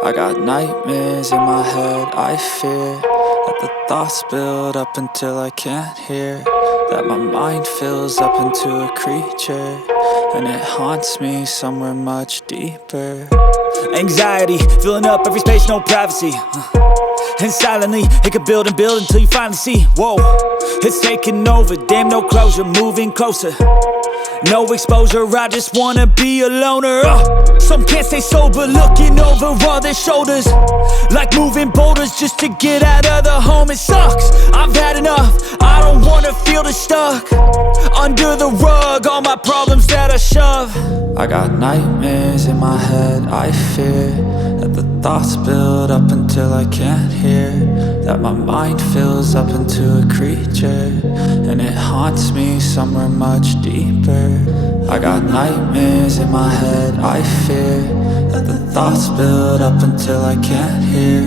I got nightmares in my head, I fear that the thoughts build up until I can't hear, that my mind fills up into a creature, and it haunts me somewhere much deeper. Anxiety, filling up every space, no privacy. And silently, it could build and build until you finally see, whoa, it's taking over, damn no closure, moving closer. No exposure, I just wanna be a loner. Some can't stay sober, looking over all their shoulders, like moving boulders just to get out of the home. It sucks, I've had enough, I don't wanna feel the stuck under the rug, all my problems that I shove. I got nightmares in my head, I fear that the thoughts build up until I can't hear, that my mind fills up into a creature, and it haunts me somewhere much deeper. I got nightmares in my head, I fear that the thoughts build up until I can't hear,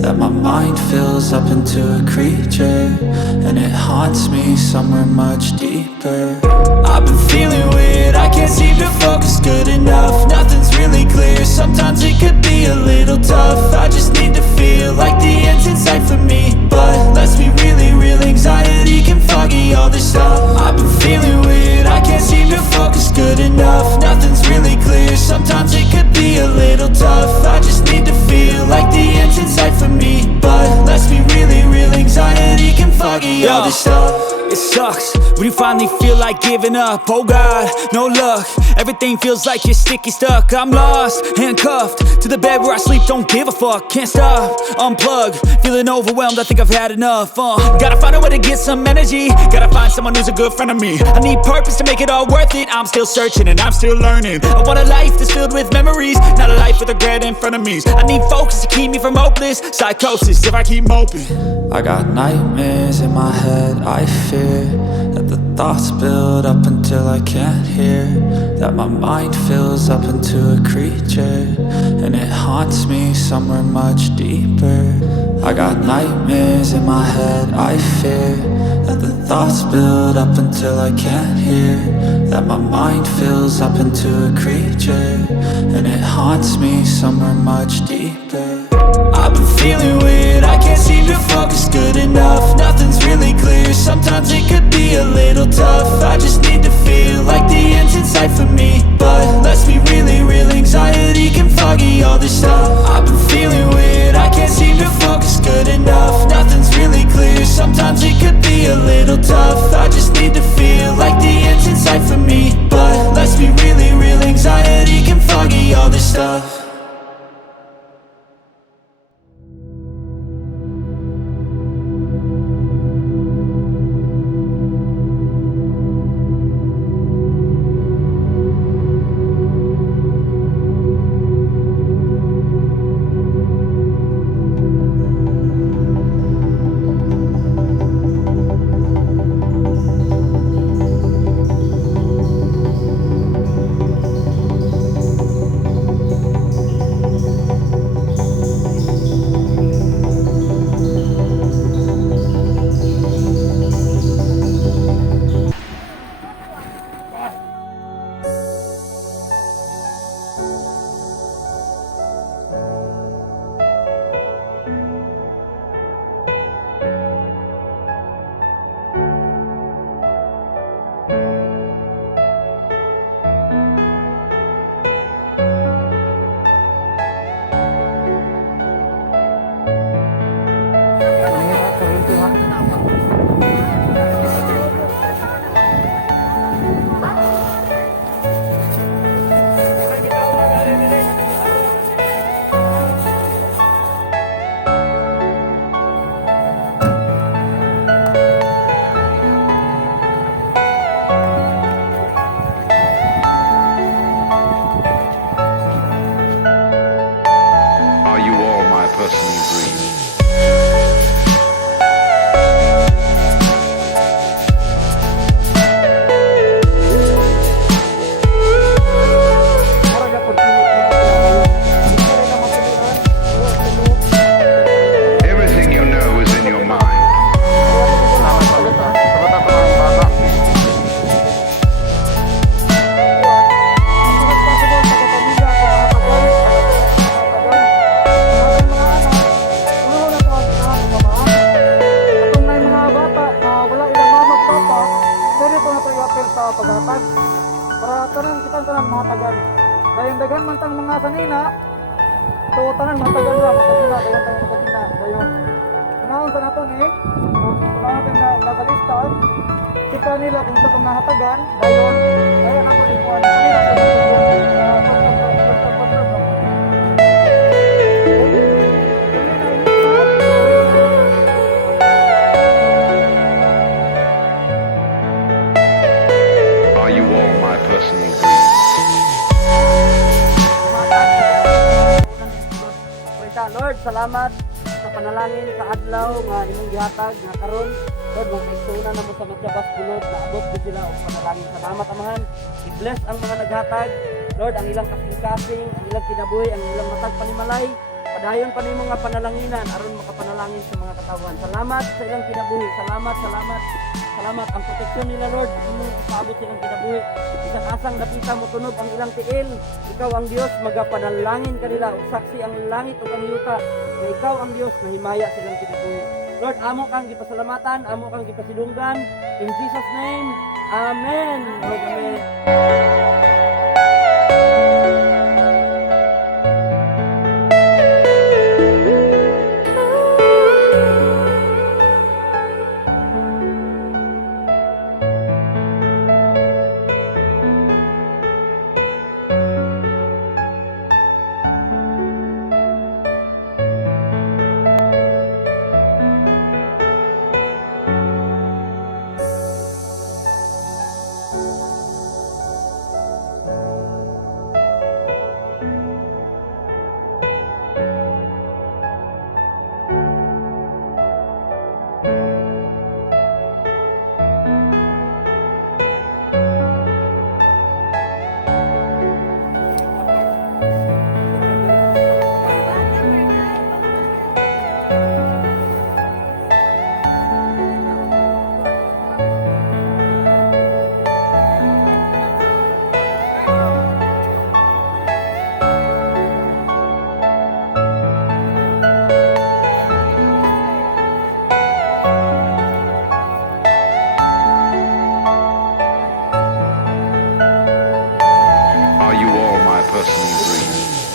that my mind fills up into a creature, and it haunts me somewhere much deeper. I've been feeling weird, I can't seem to focus good enough, nothing's really clear, sometimes it could be a little tough. I just need to feel like the end's in sight for me, but let's be really real, anxiety can foggy all this stuff. I've been feeling weird, I can't seem to focus good enough, nothing's really clear, sometimes it could be a little tough. I just need to feel like the end's in sight for me, but let's be really real, anxiety can foggy all this stuff. It sucks when you finally feel like giving up. Oh God, no luck, everything feels like you're sticky stuck. I'm lost, handcuffed to the bed where I sleep, don't give a fuck. Can't stop, unplug, feeling overwhelmed, I think I've had enough. Gotta find a way to get some energy, gotta find someone who's a good friend of me. I need purpose to make it all worth it, I'm still searching and I'm still learning. I want a life that's filled with memories, not a life with regret and frenemies. I need focus to keep me from hopeless psychosis if I keep moping. I got nightmares in my head, I fear that the thoughts build up until I can't hear, that my mind fills up into a creature, and it haunts me somewhere much deeper. I got nightmares in my head, I fear that the thoughts build up until I can't hear, that my mind fills up into a creature, and it haunts me somewhere much deeper. I've been feeling weird, I can't seem to focus good enough, nothing's really clear, sometimes it could be a little tough. I just need to feel like the end's in sight for me, but let's be really real, anxiety can foggy all this stuff. I've been feeling weird, I can't seem to focus good enough, nothing's really clear, sometimes it could be a little tough. I just need to feel like the end's in sight for me, but let's be really real, anxiety can foggy all this stuff. para tanan kita tanan mga tagan. Dayon daghan man tang mga sanina. So tanan mga tagan ra, matagina dayon tang matagina dayon. Naon sa naton natin na nasa listan. Kita nila kung sa itong nahatagan, dayon nato ikuan kanila ko Are you all my personal dreams? Lord, salamat sa panalangin sa adlaw nga imong gihatag nga karon. Lord, mga kaigsunan na mo sa Maxzeal bulod na abot ko sila og panalangin. Salamat amahan. I-bless ang mga naghatag. Lord, ang ilang kasing-kasing, ang ilang kinabuhi, ang ilang matag panimalay. Padayon pa nimo nga panalangin aron makapanalangin sa mga katawan. Salamat sa ilang kinabuhi. Salamat. Salamat ang proteksyon nila, Lord. Imong ipaabot silang kinabuhi. Isang asang dapita mo tunog ang ilang tiil. Ikaw ang Dios, magapanalangin kanila ug saksi ang langit ug ang yuta na ikaw ang Dios na himaya silang kinabuhi. Lord, amo kang gipasalamatan, amo kang gipasidunggan. In Jesus' name, Amen. Lord, Amen. Are you all my personal dreams?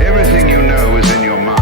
Everything you know is in your mind.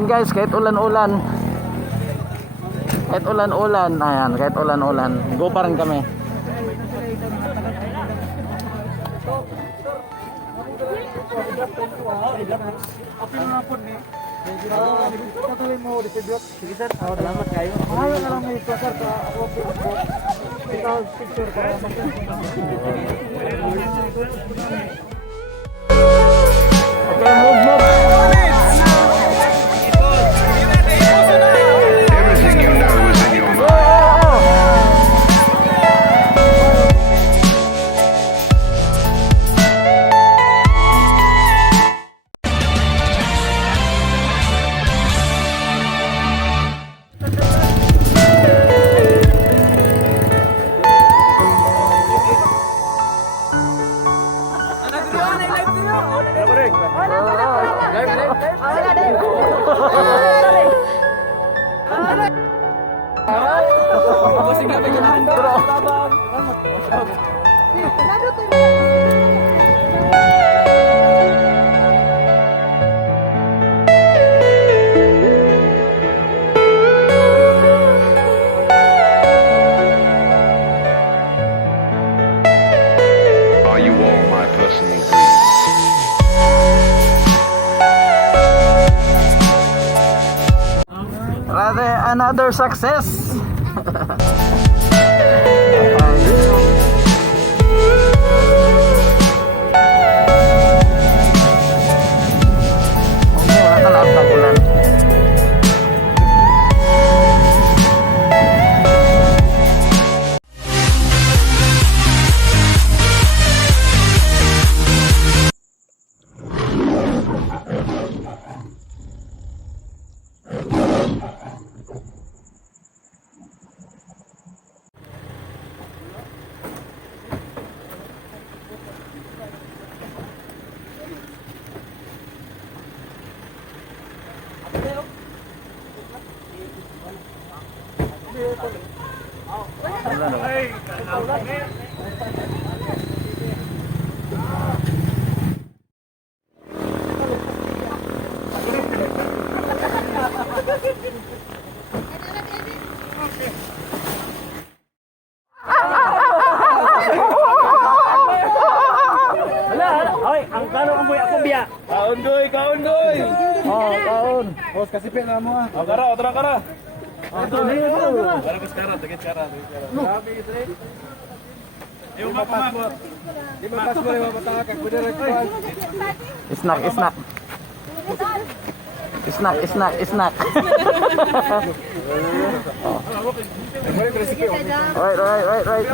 Ayan guys, kahit ulan-ulan. Kahit ulan-ulan, ayan, kahit ulan-ulan, go pa rin kami. Sige sir, salamat kayo. Okay, move. Everything you know is in your mind. Are you all my personal dreams? Rather, another success. Ay, ang kano ang buya ako biya. Kaundoy, kaundoy. Oh, taon. Bos kasih pe namo ah. Oh, kara, otra kara. Kara kes kara, tegit kara. Grabe gitu eh. Yung mapasbot. Di mapasbot yung mapataka kag kuder rekwan. Snack. Right.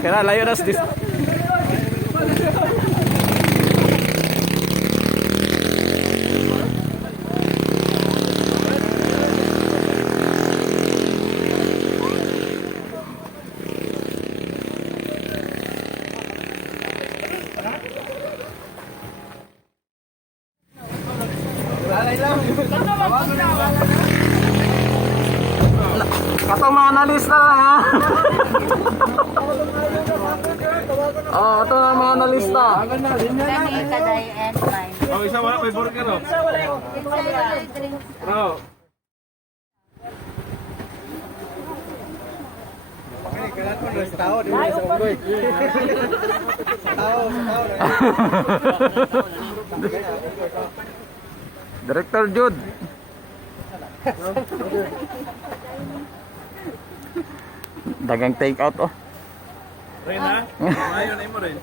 Kaya layo na sa katong mga analista lang ha. Oh, ito na mga analista. Kami kaday and fine. Oh, isa wala may burger oh. Inside drinks. Oh. Director Jude. Dagang take out oh. Ren ha? Ayun ay mo rin.